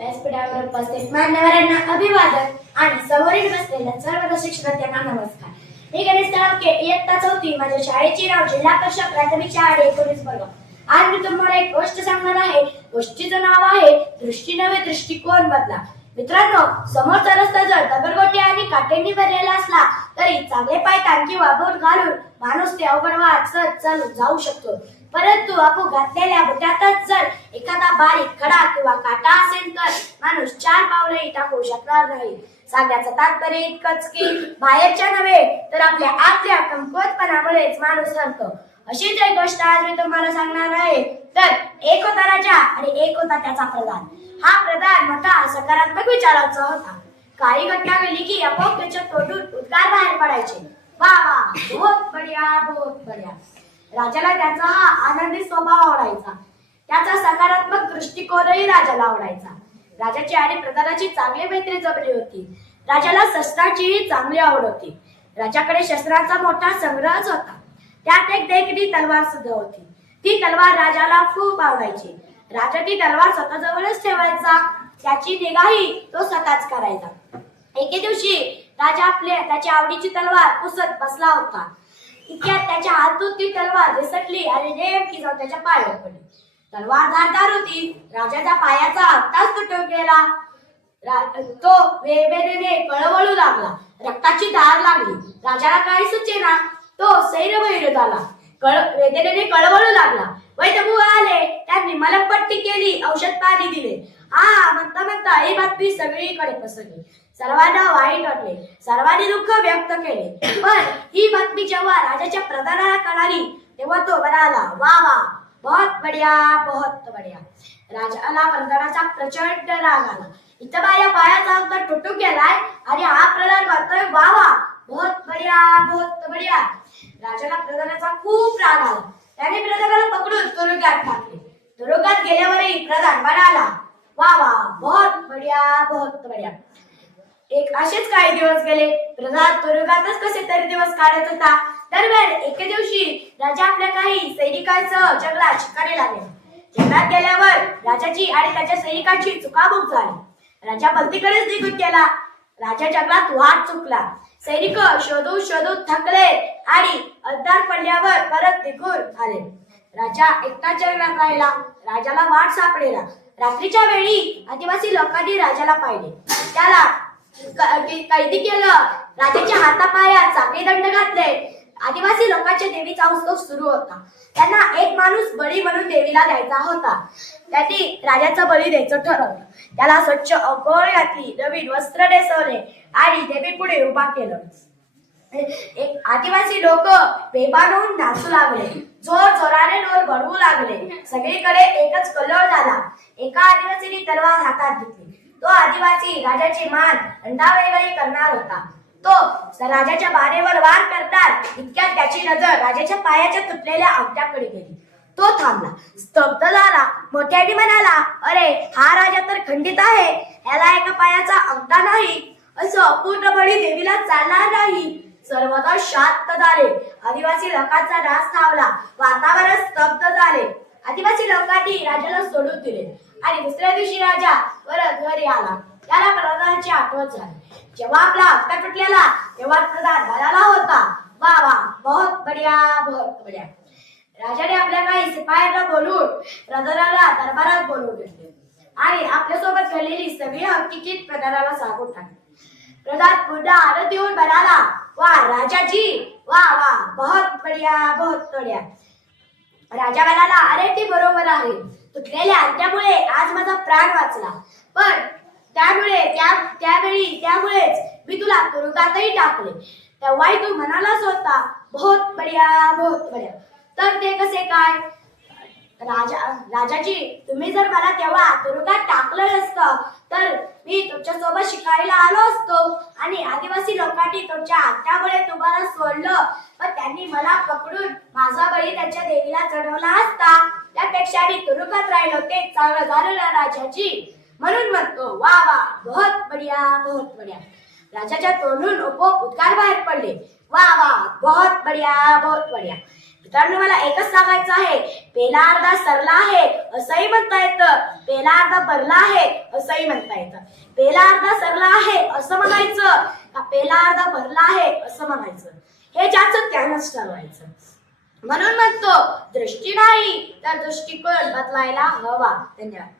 व्यासपीठावर उपस्थित मान्यवरांना अभिवादन आणि समोरील बसलेल्या सर्व शिक्षकांना नमस्कार. मी गणेश तळके, इयत्ता 4वी, माझ्या शाळेचे नाव जिल्हा परिषद प्राथमिक शाळा 19 बळगाव. आज मी तुम्हाला एक गोष्ट सांगणार आहे. गोष्टीचं नाव आहे दृष्टी नव्हे दृष्टिकोन बदला. मित्रांनो, समोरचा रस्ता जर दगडगोटे आणि काटेंनी भरलेला असला तरी चांगले पाय कानकी वापरून घालून माणूस ते अवघड वाट सहज चालून जाऊ शकतो. परंतु आपण घातलेल्या बुटातच जर एखादा बारीक खडा किंवा काटा असेल तर माणूस 4 पावलेही टाकू शकणार नाही. सांगण्याचं तात्पर्य इतकंच की बाहेरच्या नव्हे तर आपल्या आतल्या कमकुवतपणामुळेच माणूस हरतो. अशीच एक गोष्ट आज मी तुम्हाला सांगणार आहे. तर एक होता राजा आणि एक होता त्याचा प्रधान. हा प्रधान मोठा सकारात्मक विचाराचा होता. काही घटना घडली की आपोआप त्याच्या तोंडून उद्गार बाहेर पडायचे. वा वा, बहुत बढिया, बहुत बढिया. राजाला त्याचा हा आनंदी स्वभाव आवडायचा. त्याचा सकारात्मक दृष्टिकोनही राजाला आवडायचा. राजाची आणि प्रधानाची चांगली मैत्री जमली होती. राजाला शस्त्राचीही चांगली आवड होती. राजाकडे शस्त्रांचा मोठा संग्रहच होता. त्यात एक देखणी तलवार सुद्धा होती. ती तलवार राजाला खूप आवडायची. राजा ती तलवार स्वतःजवळच ठेवायचा. त्याची निगाही तो स्वतःच करायचा. एके दिवशी राजा त्याची आवडीची तलवार पुसत बसला होता. इतक्यात त्याच्या हातून ती तलवार निसटली आणि नेमकी जाऊन त्याच्या पायावर पडली. तलवार धारदार होती. राजाच्या पायाचा आत्ताच तुटून गेला. तो वेदनेने कळवळू लागला. रक्ताची धार लागली. राजाला काही सुचेना. तो सैरभैर झाला. वेदनेने कळवळू लागला. वैद्यबुवा आले. त्यांनी मलमपट्टी केली, औषध पाणी दिले. म्हणता म्हणता ही बातमी सगळीकडे पसरली. सर्वांना वाईट वाटले. सर्वांनी दुःख व्यक्त केले. पण ही बातमी जेव्हा राजाच्या प्रधानाला कळाली तेव्हा तो म्हणाला, वा वा, बहुत बढिया, बहुत बढिया. राजाला प्रधानाचा प्रचंड राग आला. इथं माझ्या पायाचा अंतर तुटून गेलाय आणि हा प्रधान म्हणतोय वा वा, बहुत बढिया, बहुत बढिया. राजाला प्रधानाचा खूप राग आला. त्याने प्रधानाला पकडून तुरुंगात टाकले. तुरुंगात गेल्यावरही प्रधान म्हणाला, वा वा, बहुत बढिया, बहुत बढिया. असेच काही दिवस गेले. प्रधान तुरुंगातच कसे तरी दिवस काढत होता. दरम्यान एके दिवशी राजा आपल्या काही सैनिकांसह जंगलात शिकारीला गेला. जंगलात गेल्यावर राजाची आणि त्याच्या सैनिकांची चुकामुक झाली. राजा पलतीकडेच निघून गेला. राजा जंगलात वाट चुकला. सैनिक शोधून शोधून थकले आणि अंधार पडल्यावर परत निघून आले. राजा एकटा जंगलात राहिला. राजाला वाट सापडेना. रात्रीच्या वेळी आदिवासी लोकांनी राजाला पाहिले. त्याला कैदी केलं. राजाच्या हातापायात चांगले दंड घातले. आदिवासी लोकांच्या देवीचा उत्सव सुरू होता. त्यांना एक माणूस बळी म्हणून देवीला द्यायचा होता. त्यांनी राजाचा बळी द्यायचं ठरवलं. त्याला स्वच्छ अंघोळ घातली, नवीन वस्त्र नेसवले आणि देवी पुढे उभा केलं. एक आदिवासी लोक बेभान होऊन नाचू लागले. जोर जोराने डोल बडवू लागले. सगळीकडे एकच कल्लोळ झाला. एका आदिवासीने तलवार हातात घेतली. तो आदिवासी राजाची मान अंडावेगळी करणार होता. तो राजाच्या बाणेवर वार करणार इतक्यात त्याची नजर राजाच्या पायाच्या तुटलेल्या अंगठ्याकडे गेली. तो थांबला, स्तब्ध झाला. मोठ्याने म्हणाला, अरे, हा राजा तर खंडित आहे. याला एका पायाचा अंगठा नाही. असं अपूर्णपणे देवीला चालणार नाही. सर्वदा शांत झाले. आदिवासी लोकांचा नाच थांबला. वातावरण स्तब्ध झाले. आदिवासी लोकांनी राजाला सोडून दिले आणि दुसऱ्या दिवशी राजा परत घरी आला. त्याला प्रधानाची आठवण झाली. जेव्हा आपला अंगठा तुटलेला तेव्हा प्रधान म्हणाला होता, वा वा, बहुत बढिया, बहुत बढिया. राजाने आपल्या काही शिपायांना बोलून प्रधानाला दरबारात बोलवून घेतले आणि आपल्यासोबत घडलेली सगळी हकीकत प्रधानाला सांगून टाकली. प्रधान पुन्हा आनंद येऊन म्हणाला, वा राजाजी, वा वा, बहुत बढिया, बहुत बढिया. राजा म्हणाला, अरे, ते बरोबर आहे. तुटलेल्या अंगठ्यामुळे आज माझा प्राण वाचला. पण त्यामुळेच मी तुला तुरुंगातही टाकले. तेव्हाही तू म्हणालाच होता, बहुत बढिया, बहुत बढिया. तर ते कसे काय? राजाजी, तुम्ही जर मला तेव्हा तुरुंगात टाकलं नसतं तर मी तुमच्या सोबत शिकारीला आलो असतो आणि आदिवासी लोकांनी तुमच्या हट्टामुळे तुम्हाला सोडलं. पण त्यांनी मला पकडून माझा बळी त्यांच्या देवीला चढवला असता. त्यापेक्षा मी तुरुंगात राहिलो ते चांगलं झालं ना राजाजी. म्हणून म्हणतो, वा वा, बहुत बढिया, बहुत बढिया. राजाच्या तोंडून उद्गार बाहेर पडले. वा वा, बहुत बढिया, बहुत बढिया. मित्रांनो, मला एकच सांगायचं आहे, पेला अर्धा सरला आहे असंही म्हणता येतं, पेला अर्धा भरला आहे असंही म्हणता येतं. पेला अर्धा सरला आहे असं म्हणायचं का पेला अर्धा भरला आहे असं म्हणायचं, हे ज्याचं त्यानंच ठरवायचं. म्हणून म्हणतो, दृष्टी नाही तर दृष्टिकोन बदलायला हवा. धन्यवाद.